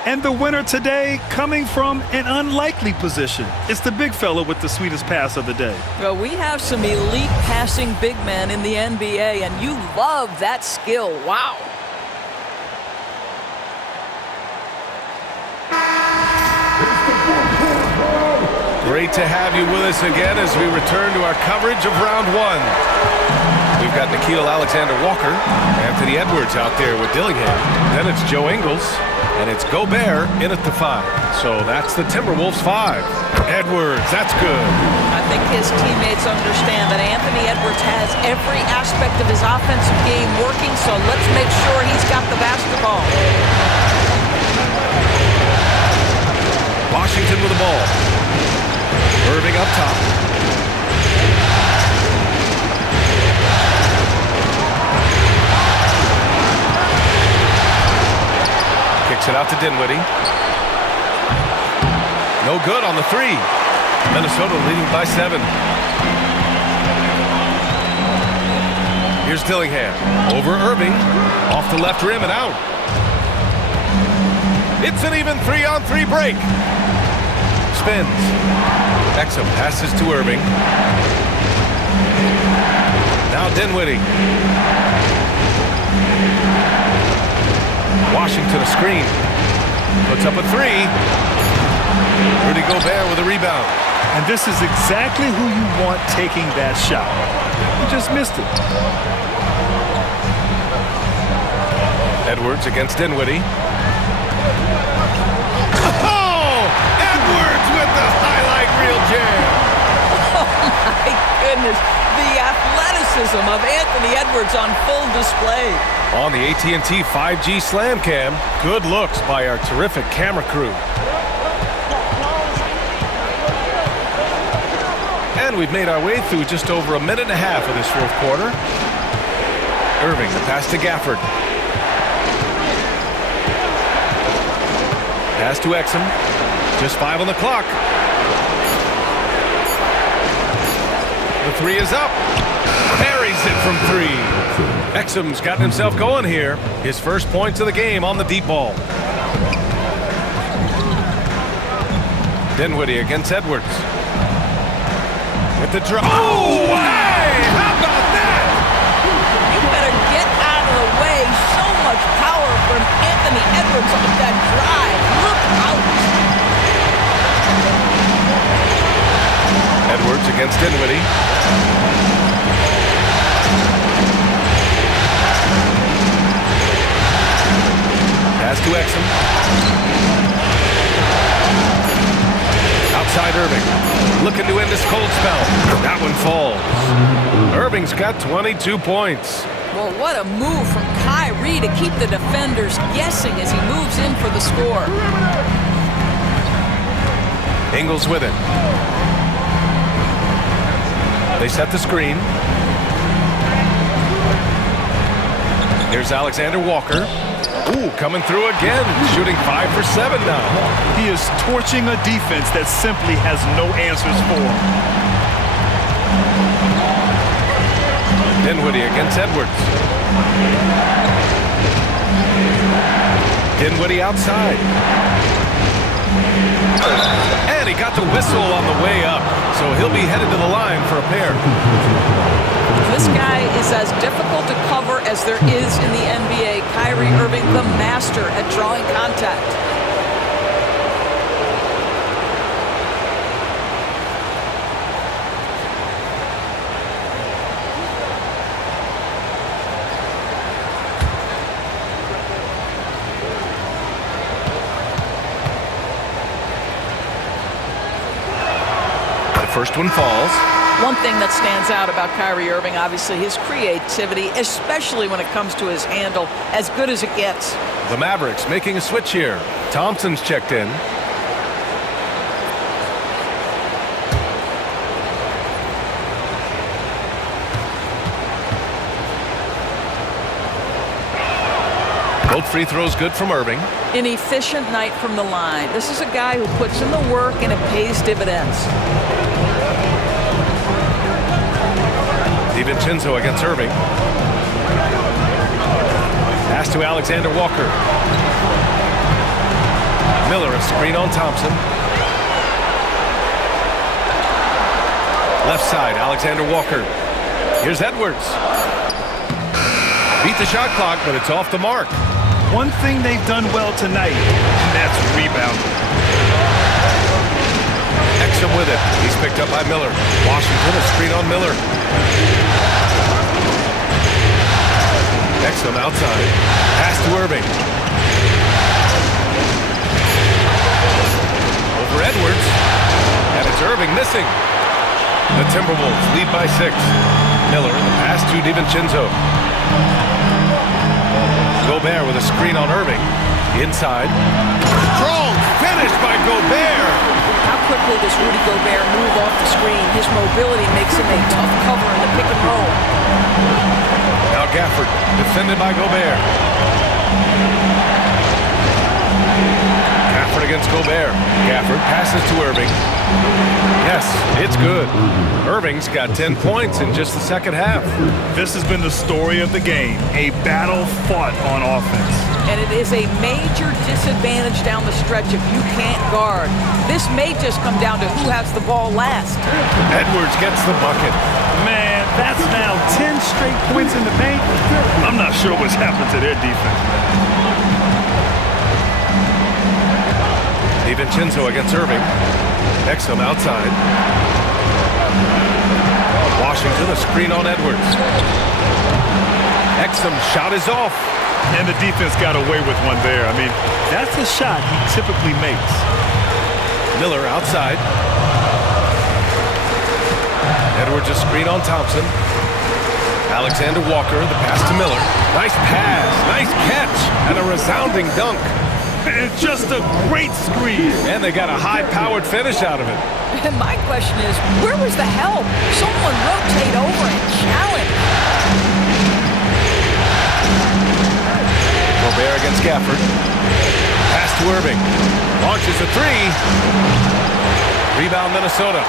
And the winner today coming from an unlikely position. It's the big fella with the sweetest pass of the day. Well, we have some elite passing big men in the NBA, and you love that skill. Wow. Great to have you with us again as we return to our coverage of round one. We've got Nickeil Alexander-Walker, Anthony Edwards out there with Dillingham. Then it's Joe Ingles, and it's Gobert in at the 5. So that's the Timberwolves 5. Edwards, that's good. I think his teammates understand that Anthony Edwards has every aspect of his offensive game working, so let's make sure he's got the basketball. Washington with the ball. Irving up top. Kicks it out to Dinwiddie. No good on the 3. Minnesota leading by 7. Here's Dillingham. Over Irving. Off the left rim and out. It's an even 3-on-3 break. Spins. Exum passes to Irving. Now Dinwiddie. Washington a screen. Puts up a 3. Rudy Gobert with a rebound. And this is exactly who you want taking that shot. He just missed it. Edwards against Dinwiddie. Oh! Edwards with the highlight reel jam. Oh, my goodness. The athleticism of Anthony Edwards on full display. On the AT&T 5G Slam Cam, good looks by our terrific camera crew. And we've made our way through just over a minute and a half of this fourth quarter. Irving, the pass to Gafford. Pass to Exum. Just 5 on the clock. The 3 is up. Parries it from 3. Exum's gotten himself going here. His first points of the game on the deep ball. Dinwiddie against Edwards. With the drop. Oh, hey! How about that? You better get out of the way. So much power from Anthony Edwards on that drive. Look out. Edwards against Dinwiddie. Pass to Exum. Outside Irving. Looking to end this cold spell. That one falls. Irving's got 22 points. Well, what a move from Kyrie to keep the defenders guessing as he moves in for the score. Ingles with it. They set the screen. Here's Alexander Walker. Ooh, coming through again, shooting 5 for 7 now. He is torching a defense that simply has no answers for him. Dinwiddie against Edwards. Dinwiddie outside. And he got the whistle on the way up, so he'll be headed to the line for a pair. This guy is as difficult to cover as there is in the NBA. Kyrie Irving, the master at drawing contact. The first one falls. One thing that stands out about Kyrie Irving, obviously, his creativity, especially when it comes to his handle, as good as it gets. The Mavericks making a switch here. Thompson's checked in. Both free throws good from Irving. An efficient night from the line. This is a guy who puts in the work and it pays dividends. DiVincenzo against Irving. Pass to Alexander Walker. Miller, a screen on Thompson. Left side, Alexander Walker. Here's Edwards. Beat the shot clock, but it's off the mark. One thing they've done well tonight, and that's rebounding. Exum with it. He's picked up by Miller. Washington, a screen on Miller. Exum outside. Pass to Irving. Over Edwards. And it's Irving missing. The Timberwolves lead by 6. Miller, the pass to DiVincenzo. Gobert with a screen on Irving. Inside. Strong finish by Gobert. How quickly does Rudy Gobert move off the screen? His mobility makes him a tough cover in the pick and roll. Now Gafford, defended by Gobert. Gafford against Gobert. Gafford passes to Irving. Yes, it's good. Irving's got 10 points in just the second half. This has been the story of the game, a battle fought on offense. And it is a major disadvantage down the stretch if you can't guard. This may just come down to who has the ball last. Edwards gets the bucket. Man, that's now 10 straight points in the paint. I'm not sure what's happened to their defense. DiVincenzo against Irving. Exum outside. Washington, a screen on Edwards. Exum shot is off. And the defense got away with one there. I mean, that's a shot he typically makes. Miller outside. Edwards a screen on Thompson. Alexander Walker, the pass to Miller. Nice pass, nice catch, and a resounding dunk. And just a great screen. And they got a high-powered finish out of it. And my question is, where was the help? Someone rotate over and challenge. Gobert against Gafford. Pass to Irving. Launches a three. Rebound Minnesota.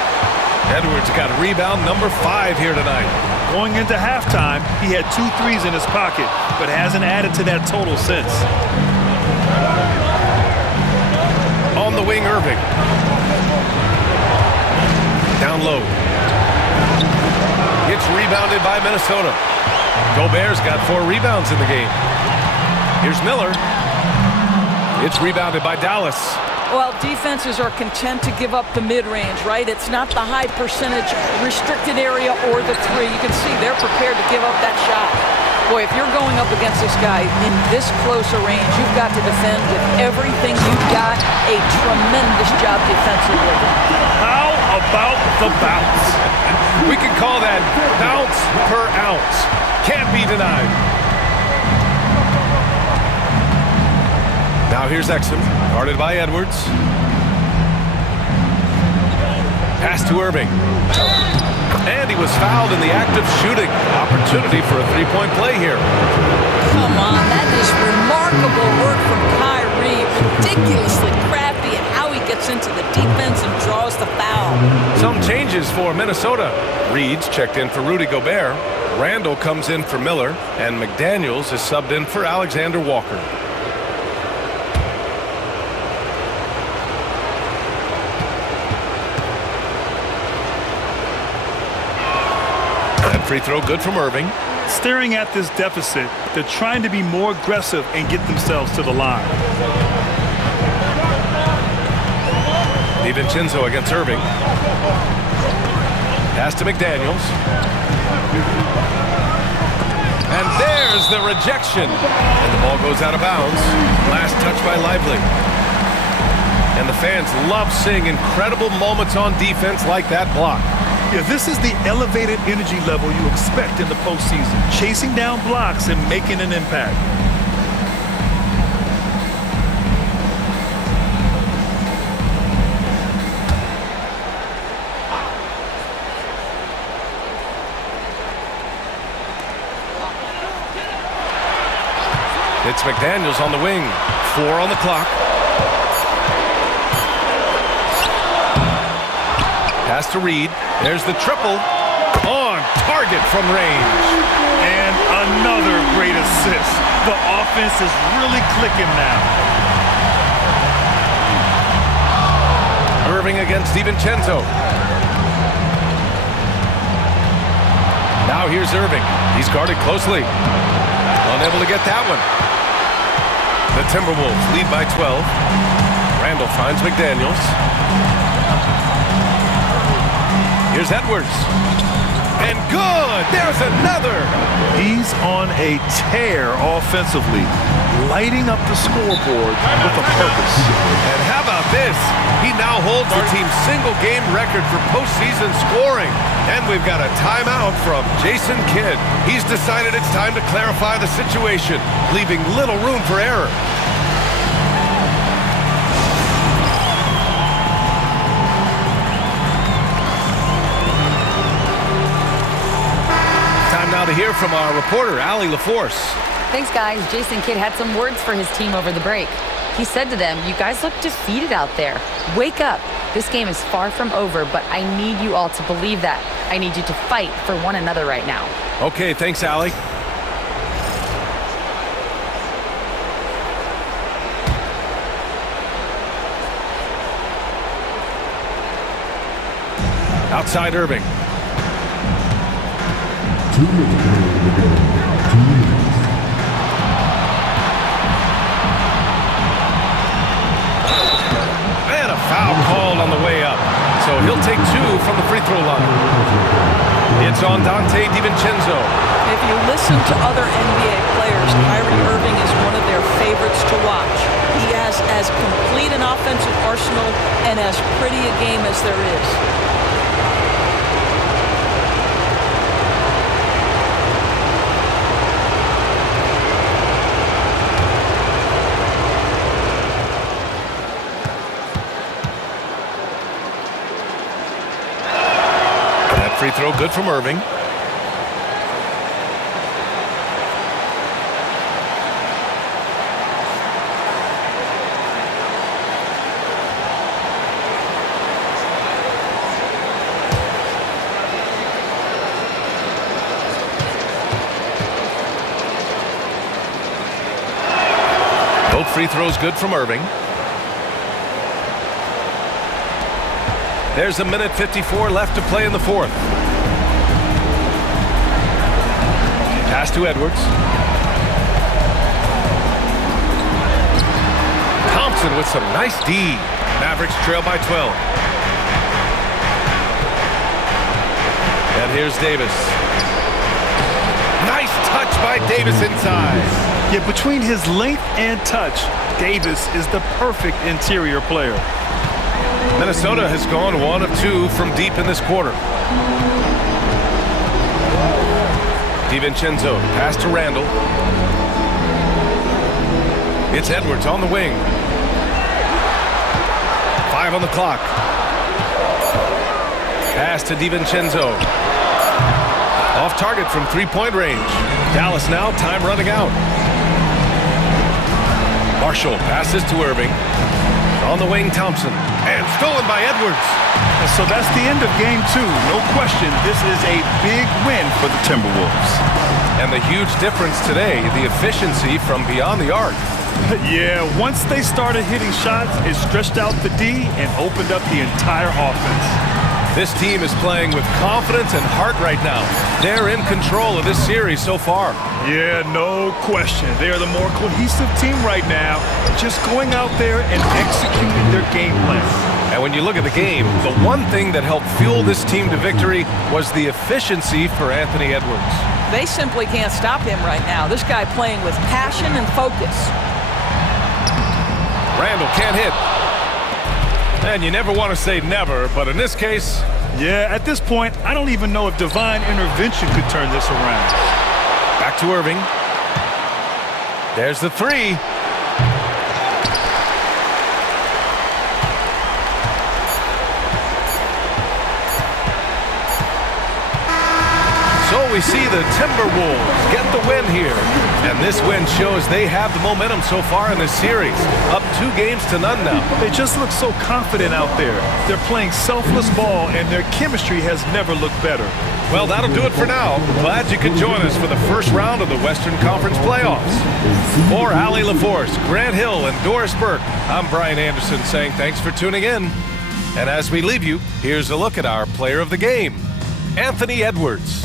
Edwards got rebound number 5 here tonight. Going into halftime, he had 2 threes in his pocket, but hasn't added to that total since. On the wing, Irving. Down low. Gets rebounded by Minnesota. Gobert's got 4 rebounds in the game. Here's Miller. It's rebounded by Dallas. Well, defenses are content to give up the mid-range, right? It's not the high percentage restricted area or the 3. You can see they're prepared to give up that shot. Boy, if you're going up against this guy in this close a range, you've got to defend with everything you've got. A tremendous job defensively. How about the bounce? We can call that bounce per ounce. Can't be denied. Now here's Exum, guarded by Edwards. Pass to Irving. And he was fouled in the act of shooting. Opportunity for a 3-point play here. Come on, that is remarkable work from Kyrie. Ridiculously crafty in how he gets into the defense and draws the foul. Some changes for Minnesota. Reed's checked in for Rudy Gobert. Randall comes in for Miller. And McDaniels is subbed in for Alexander Walker. Free throw good from Irving. Staring at this deficit, they're trying to be more aggressive and get themselves to the line. DiVincenzo against Irving. Pass to McDaniels. And there's the rejection. And the ball goes out of bounds. Last touch by Lively. And the fans love seeing incredible moments on defense like that block. Yeah, this is the elevated energy level you expect in the postseason. Chasing down blocks and making an impact. It's McDaniels on the wing. 4 on the clock. Pass to Reed. There's the triple. On target from range. And another great assist. The offense is really clicking now. Irving against DiVincenzo. Now here's Irving. He's guarded closely. Unable to get that one. The Timberwolves lead by 12. Randall finds McDaniels. Here's Edwards. And good! There's another! He's on a tear offensively, lighting up the scoreboard with a purpose. And how about this? He now holds the team's single-game record for postseason scoring. And we've got a timeout from Jason Kidd. He's decided it's time to clarify the situation, leaving little room for error. Time now to hear from our reporter, Allie LaForce. Thanks, guys. Jason Kidd had some words for his team over the break. He said to them, "You guys look defeated out there. Wake up. This game is far from over, but I need you all to believe that. I need you to fight for one another right now." Okay, thanks, Allie. Outside Irving. 2 minutes in the game. 2 minutes. And a foul called on the way up. So he'll take 2 from the free throw line. It's on Dante DiVincenzo. If you listen to other NBA players, Kyrie Irving is one of their favorites to watch. He has as complete an offensive arsenal and as pretty a game as there is. Free throw good from Irving. Both free throws good from Irving. There's 1:54 left to play in the fourth. Pass to Edwards. Thompson with some nice D. Mavericks trail by 12. And here's Davis. Nice touch by Davis inside. Yet between his length and touch, Davis is the perfect interior player. Minnesota has gone 1 of 2 from deep in this quarter. DiVincenzo, pass to Randall. It's Edwards on the wing. 5 on the clock. Pass to DiVincenzo. Off target from three-point range. Dallas now, time running out. Marshall passes to Irving. On the wing, Thompson. And stolen by Edwards. And so that's the end of game 2. No question, this is a big win for the Timberwolves. And the huge difference today, the efficiency from beyond the arc. Yeah, once they started hitting shots, it stretched out the D and opened up the entire offense. This team is playing with confidence and heart right now. They're in control of this series so far. Yeah, no question. They are the more cohesive team right now, just going out there and executing their game plan. And when you look at the game, the one thing that helped fuel this team to victory was the efficiency for Anthony Edwards. They simply can't stop him right now. This guy playing with passion and focus. Randall can't hit. And you never want to say never, but in this case, Yeah, at this point, I don't even know if divine intervention could turn this around. Back to Irving. There's the three. So we see the Timberwolves get the win here. And this win shows they have the momentum so far in this series. Up 2-0 now. They just look so confident out there. They're playing selfless ball, and their chemistry has never looked better. Well, that'll do it for now. Glad you could join us for the first round of the Western Conference playoffs. For Allie LaForce, Grant Hill, and Doris Burke, I'm Brian Anderson saying thanks for tuning in. And as we leave you, here's a look at our player of the game, Anthony Edwards.